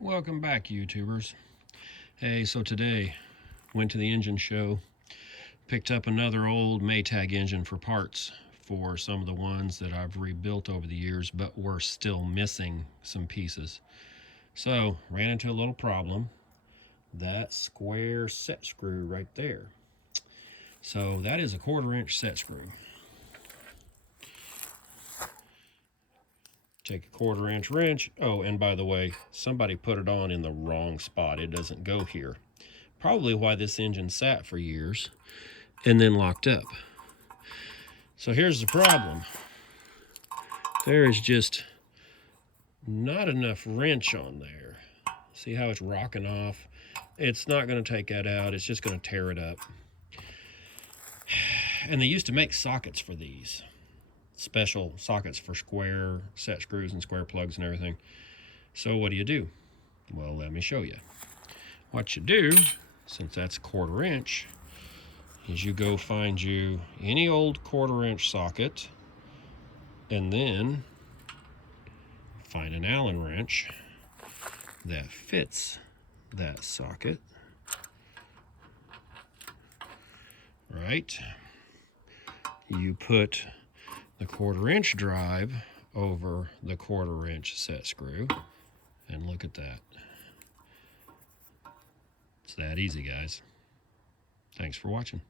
Welcome back, YouTubers. Hey, so today went to the engine show, picked up another old Maytag engine for parts for some of the ones that I've rebuilt over the years, but were still missing some pieces. So ran into a little problem. That square set screw right there. So that is a 1/4-inch set screw. Take a 1/4-inch wrench. Oh, and by the way, somebody put it on in the wrong spot. It doesn't go here. Probably why this engine sat for years and then locked up. So here's the problem. There is just not enough wrench on there. See how it's rocking off? It's not going to take that out. It's just going to tear it up. And they used to make sockets for these. Special sockets for square set screws and square plugs and everything. So what do? Well, let me show you. What you do, since that's a 1/4-inch, is you go find you any old 1/4-inch socket and then find an Allen wrench that fits that socket. Right? You put the 1/4-inch drive over the 1/4-inch set screw, and look at that. It's that easy, guys. Thanks for watching.